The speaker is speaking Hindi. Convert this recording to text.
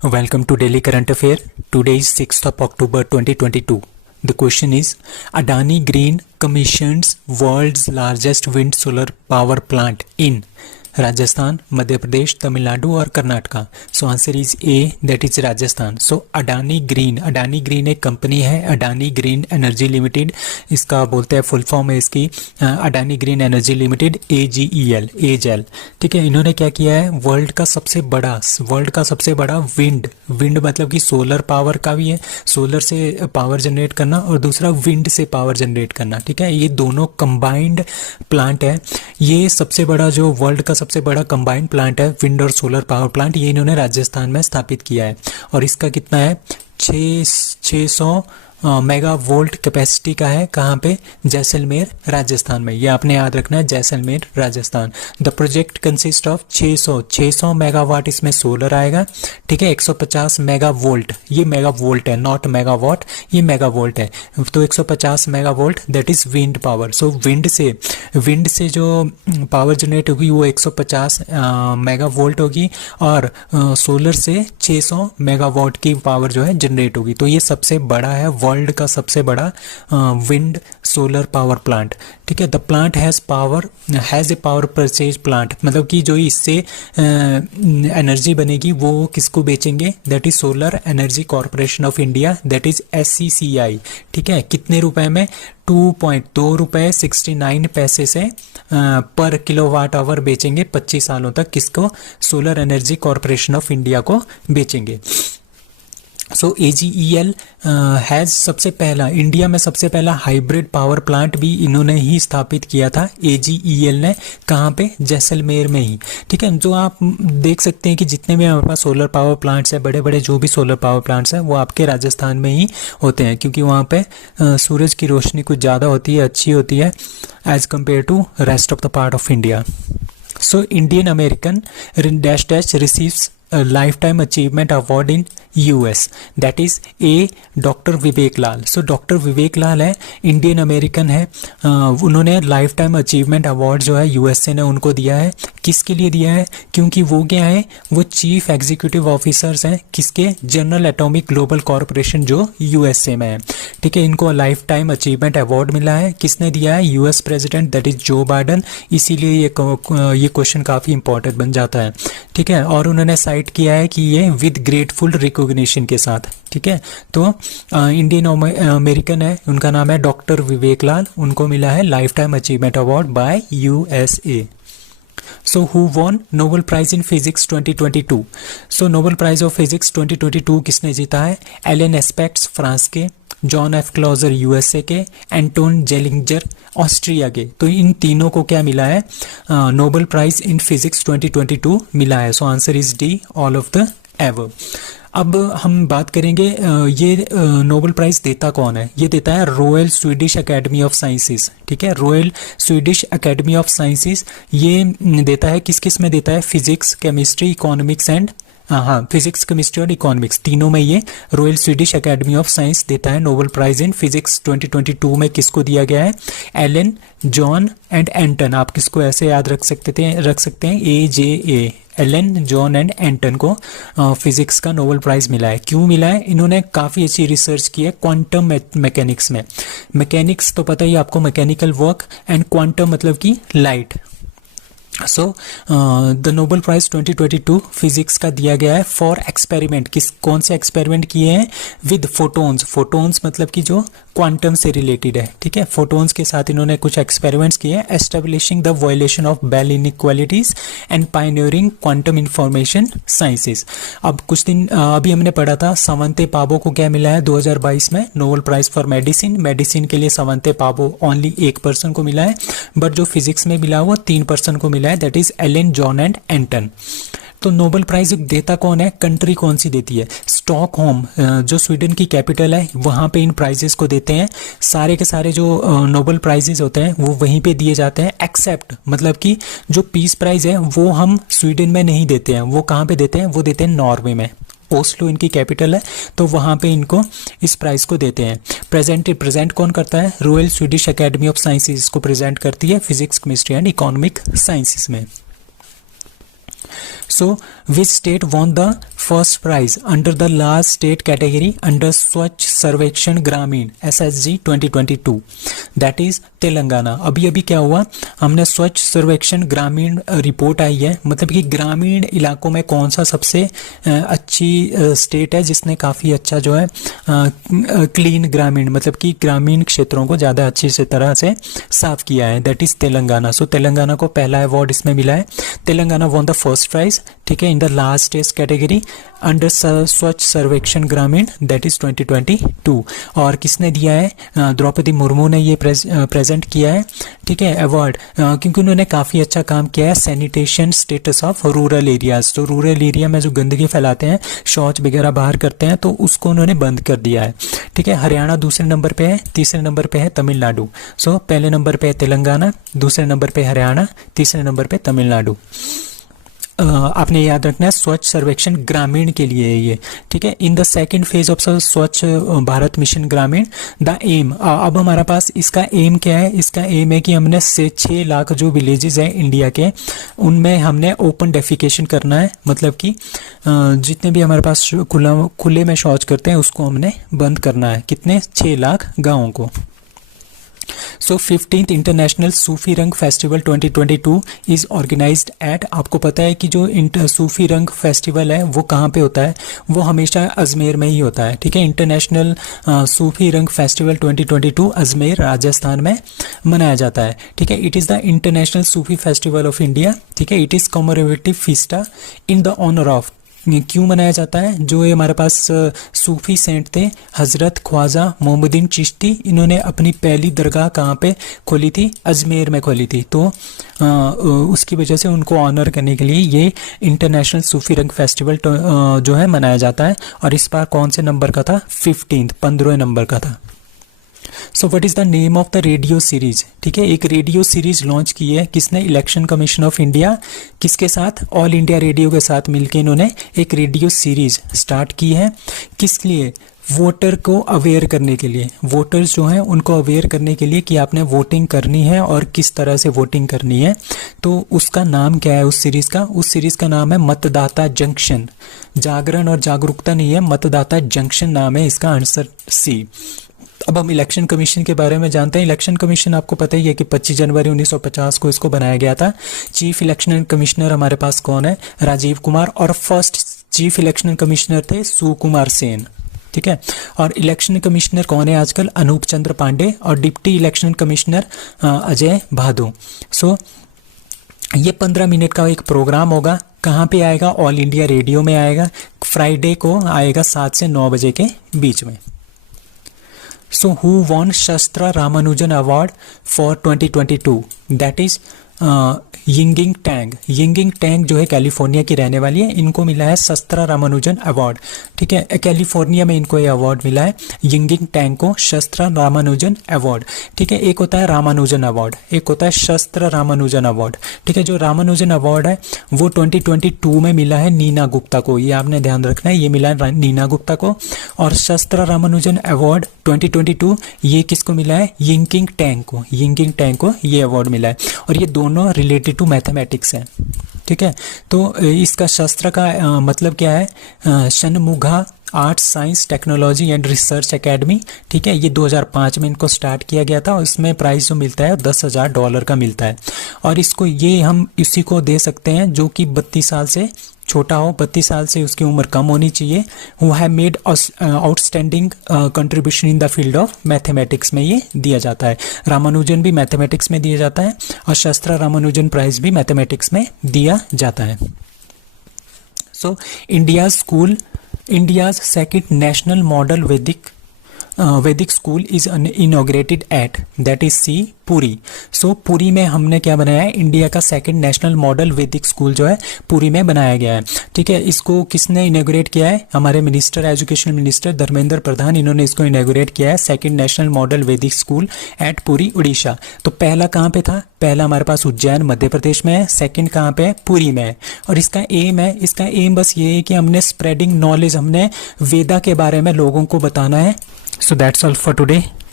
Welcome to Daily Current Affair. Today is 6th of October 2022. The question is Adani Green commissions world's largest wind solar power plant in Rajasthan, Madhya Pradesh, Tamil Nadu और Karnataka. So answer is a, that is Rajasthan. So Adani green एक कंपनी है, अडानी ग्रीन एनर्जी लिमिटेड, इसका बोलते हैं फुल फॉर्म है इसकी Adani green energy limited, AJL. ठीक है, इन्होंने क्या किया है, वर्ल्ड का सबसे बड़ा विंड मतलब कि सोलर पावर का भी है, सोलर से पावर जनरेट करना और दूसरा विंड से पावर जनरेट करना. ठीक है, ये दोनों कंबाइंड प्लांट है. ये सबसे बड़ा जो वर्ल्ड का सबसे बड़ा कंबाइंड प्लांट है, विंड और सोलर पावर प्लांट, ये इन्होंने राजस्थान में स्थापित किया है. और इसका कितना है, 600 मेगा वोल्ट कैपेसिटी का है. कहाँ पे, जैसलमेर राजस्थान में. ये आपने याद रखना है, Jaisalmer Rajasthan. The project consist of 600 megawatt इसमें सोलर आएगा. ठीक है, 150 मेगा वोल्ट, ये मेगा वोल्ट है, नॉट मेगावाट, ये मेगा वोल्ट है. तो 150 mega volt that is wind power. So wind से जो पावर जनरेट होगी वो 150 मेगा वोल्ट होगी और सोलर से 600 मेगावाट की पावर जो है जनरेट होगी. तो ये सबसे बड़ा है, वर्ल्ड का सबसे बड़ा विंड सोलर पावर प्लांट. ठीक है, the plant has a power purchase plant, मतलब कि जो इससे एनर्जी बनेगी वो किसको बेचेंगे, that is solar energy corporation of India, that is SCCI. ठीक है, कितने रुपए में, 2.2 रुपये 69 पैसे से पर किलोवाट आवर बेचेंगे 25 सालों तक. किसको, solar energy corporation of India को बेचेंगे. सो AGEL हैज़ इंडिया में सबसे पहला हाइब्रिड पावर प्लांट भी इन्होंने ही स्थापित किया था, AGEL ने. कहाँ पे, जैसलमेर में ही. ठीक है, जो आप देख सकते हैं कि जितने भी हमारे पास सोलर पावर प्लांट्स हैं, बड़े बड़े जो भी सोलर पावर प्लांट्स हैं, वो आपके राजस्थान में ही होते हैं, क्योंकि वहाँ पे सूरज की रोशनी कुछ ज़्यादा होती है, अच्छी होती है as compare to rest of the part of India. So Indian American dash receives lifetime achievement award in US, that is A, doctor Vivek Lal. So doctor Vivek Lal है, इंडियन अमेरिकन है, उन्होंने लाइफ टाइम अचीवमेंट अवार्ड जो है USA ने उनको दिया है. किसके लिए दिया है, क्योंकि वो क्या है, वो चीफ एग्जीक्यूटिव ऑफिसर्स हैं किसके, जनरल एटॉमिक ग्लोबल कॉरपोरेशन जो USA में है. ठीक है, इनको लाइफ टाइम अचीवमेंट अवार्ड मिला है. किसने दिया है, US प्रेसिडेंट, दैट इज जो बाइडन. इसीलिए ये क्वेश्चन काफ़ी इंपॉर्टेंट बन जाता है. ठीक है, और उन्होंने साइट किया है कि ये विद ग्रेटफुल रिकॉग्निशन के साथ. ठीक है, तो इंडियन अमेरिकन है, उनका नाम है डॉक्टर विवेक लाल, उनको मिला है life time achievement award bye USA. So who won Nobel Prize in Physics 2022? So Nobel Prize of Physics 2022 किसने जीता है, एलन एस्पेक्ट्स फ्रांस के, जॉन एफ क्लॉजर USA के, एंटोन जेलिंजर ऑस्ट्रिया के. तो इन तीनों को क्या मिला है, नोबेल प्राइज इन फिजिक्स 2022 मिला है. So answer is D, all of the above. अब हम बात करेंगे ये नोबेल प्राइज़ देता कौन है. ये देता है royal Swedish academy of sciences. ठीक है, royal Swedish academy of sciences ये देता है, किस किस में देता है, physics, chemistry, economics and physics, chemistry और इकोनॉमिक्स, तीनों में ये royal Swedish academy of science देता है. नोबेल प्राइज इन फिजिक्स 2022 में किसको दिया गया है, एलन, जॉन एंड एंटन. आप किसको ऐसे याद रख सकते हैं, AJA, एलन, जॉन एंड एंटन को फिजिक्स का नोबेल प्राइज़ मिला है. क्यों मिला है, इन्होंने काफ़ी अच्छी रिसर्च की है क्वांटम मैकेनिक्स में. मैकेनिक्स तो पता ही आपको, मैकेनिकल वर्क, एंड क्वांटम मतलब कि light. So the Nobel prize 2022 physics का दिया गया है फॉर एक्सपेरिमेंट. कौन से एक्सपेरिमेंट किए हैं, विद फोटोन्स मतलब कि जो क्वांटम से रिलेटेड है. ठीक है, फोटोन्स के साथ इन्होंने कुछ एक्सपेरिमेंट्स किए हैं. Establishing the violation of Bell inequalities and pioneering quantum information sciences. अब कुछ दिन अभी हमने पढ़ा था, सवंते पाबो को क्या मिला है 2022 में, नोबेल प्राइज फॉर मेडिसिन के लिए सवंते पाबो ओनली एक पर्सन को मिला है, बट जो फिजिक्स में मिला वो 3 पर्सन को मिला है, that is Alan, John and Anton. तो नोबेल प्राइज देता कौन है, कंट्री कौन सी देती है, स्टॉकहोम जो स्वीडन की कैपिटल है, वहाँ पे इन प्राइजेस को देते हैं. सारे के सारे जो नोबेल प्राइजेस होते हैं वो वहीं पे दिए जाते हैं, एक्सेप्ट मतलब कि जो पीस प्राइज है वो हम स्वीडन में नहीं देते हैं. वो कहाँ पे देते हैं, वो देते हैं नॉर्वे में. ओस्लो इनकी कैपिटल है, तो वहाँ पे इनको इस प्राइज़ को देते हैं. प्रेजेंट कौन करता है, royal Swedish academy of sciences को प्रेजेंट करती है physics, chemistry and economic sciences में. So which state won the first prize under the last state category under Swachh Sarvekshan Gramin SSG 2022? That is Telangana. अभी अभी क्या हुआ, हमने स्वच्छ सर्वेक्षण ग्रामीण रिपोर्ट आई है, मतलब कि ग्रामीण इलाकों में कौन सा सबसे अच्छी स्टेट है जिसने काफ़ी अच्छा जो है क्लीन ग्रामीण, मतलब कि ग्रामीण क्षेत्रों को ज़्यादा अच्छी से तरह से साफ किया है, that is Telangana. So Telangana को पहला अवार्ड इसमें मिला है। Telangana won the first prize, ठीक है, in the last stage category under Swachh Survekshan ग्रामीण दैट इज़ 2022। और किसने दिया है, द्रौपदी मुर्मू ने ये प्रेजेंट किया है, ठीक है, अवार्ड, क्योंकि उन्होंने काफ़ी अच्छा काम किया है sanitation status of rural areas. तो रूरल एरिया में जो गंदगी फैलाते हैं, शौच वगैरह बाहर करते हैं, तो उसको उन्होंने बंद कर दिया है, ठीक है। हरियाणा दूसरे नंबर पे है, तीसरे नंबर पे है तमिलनाडु। सो पहले नंबर पे है तेलंगाना, दूसरे नंबर पे हरियाणा, तीसरे नंबर पे तमिलनाडु। आपने याद रखना है स्वच्छ सर्वेक्षण ग्रामीण के लिए है ये, ठीक है। In the second phase of स्वच्छ भारत मिशन ग्रामीण द एम, अब हमारा पास इसका एम क्या है, इसका एम है कि हमने से 6 लाख जो विलेजेस हैं इंडिया के, उनमें हमने ओपन डेफिकेशन करना है, मतलब कि जितने भी हमारे पास खुले में शौच करते हैं उसको हमने बंद करना है। कितने, 6 लाख गाँवों को। सो 15th इंटरनेशनल सूफी रंग फेस्टिवल 2022 इज़ ऑर्गेनाइज्ड एट, आपको पता है कि जो सूफी रंग फेस्टिवल है वो कहाँ पे होता है, वो हमेशा अजमेर में ही होता है, ठीक है। इंटरनेशनल सूफी रंग फेस्टिवल 2022 अजमेर राजस्थान में मनाया जाता है, ठीक है। It is the international Sufi festival of India, ठीक है। It is commemorative fiesta in the honour of, क्यों मनाया जाता है, जो ये हमारे पास सूफी सेंट थे हज़रत ख्वाजा मोहम्मदीन चिश्ती, इन्होंने अपनी पहली दरगाह कहाँ पे खोली थी, अजमेर में खोली थी। तो उसकी वजह से उनको ऑनर करने के लिए ये इंटरनेशनल सूफी रंग फेस्टिवल जो है मनाया जाता है। और इस बार कौन से नंबर का था, 15वें नंबर का था। So what is the name of the radio series, ठीक है। एक रेडियो सीरीज लॉन्च की है किसने, इलेक्शन कमीशन ऑफ इंडिया, किसके साथ, ऑल इंडिया रेडियो के साथ मिलकर इन्होंने एक रेडियो सीरीज स्टार्ट की है। किस लिए, वोटर को अवेयर करने के लिए, वोटर्स जो हैं उनको अवेयर करने के लिए कि आपने वोटिंग करनी है और किस तरह से वोटिंग करनी है। तो उसका नाम क्या है उस सीरीज़ का, उस सीरीज़ का नाम है मतदाता जंक्शन। जागरण और जागरूकता नहीं है, मतदाता जंक्शन नाम है इसका, आंसर सी। अब हम इलेक्शन कमीशन के बारे में जानते हैं। इलेक्शन कमीशन आपको पता ही है कि 25 जनवरी 1950 को इसको बनाया गया था। चीफ इलेक्शन कमिश्नर हमारे पास कौन है, राजीव कुमार, और फर्स्ट चीफ इलेक्शन कमिश्नर थे सुकुमार सेन, ठीक है। और इलेक्शन कमिश्नर कौन है आजकल, अनूप चंद्र पांडे, और deputy election commissioner Ajay Bhadu. So ये 15 मिनट का एक प्रोग्राम होगा, कहाँ पे आएगा, ऑल इंडिया रेडियो में आएगा, फ्राइडे को आएगा 7 से 9 बजे के बीच में। So who won Shastra Ramanujan Award for 2022? That is Yinging Tang. Yinging Tang जो है कैलिफोर्निया की रहने वाली है, इनको मिला है शस्त्र रामानुजन अवार्ड, ठीक है। कैलिफोर्निया में इनको ये अवार्ड मिला है, यिंगिंग टैंग को शस्त्र रामानुजन अवार्ड, ठीक है। एक होता है रामानुजन अवार्ड, एक होता है शस्त्र रामानुजन अवार्ड, ठीक है। जो रामानुजन अवार्ड है वो 2022 में मिला है नीना गुप्ता को, ये आपने ध्यान रखना है, ये मिला है नीना गुप्ता को। और शस्त्र रामानुजन अवार्ड 2022 ये किसको मिला है, यिंगिंग टैंग को, यिंगिंग टैंग को ये अवार्ड मिला है। और ये दोनों रिलेटेड टू मैथमेटिक्स है, ठीक है। तो इसका शस्त्र का मतलब क्या है, Shanmuga arts science technology and research academy, ठीक है। ये 2005 में इनको स्टार्ट किया गया था और इसमें प्राइस जो मिलता है $10,000 का मिलता है। और इसको ये हम इसी को दे सकते हैं जो कि 32 साल से छोटा हो, 32 साल से उसकी उम्र कम होनी चाहिए, who have made outstanding contribution in the field of mathematics में ये दिया जाता है। रामानुजन भी मैथमेटिक्स में दिया जाता है और शस्त्र रामानुजन प्राइज भी मैथमेटिक्स में दिया जाता है। So India's second national model Vedic school is inaugurated at, that is C Puri. So Puri में हमने क्या बनाया है, इंडिया का second national model Vedic school जो है पुरी में बनाया गया है, ठीक है। इसको किसने इनॉग्रेट किया है, हमारे minister, education minister Dharmendra Pradhan, इन्होंने इसको इनॉग्रेट किया है, second national model Vedic school eight Puri Orissa. तो पहला कहाँ पे था, पहला हमारे पास उज्जैन मध्य प्रदेश में है, सेकंड कहाँ पे है, पुरी में है। और इसका एम है, इसका एम बस ये है कि हमने स्प्रेडिंग नॉलेज, हमने वेदा के बारे में लोगों को बताना है। So that's all for today. Thank you.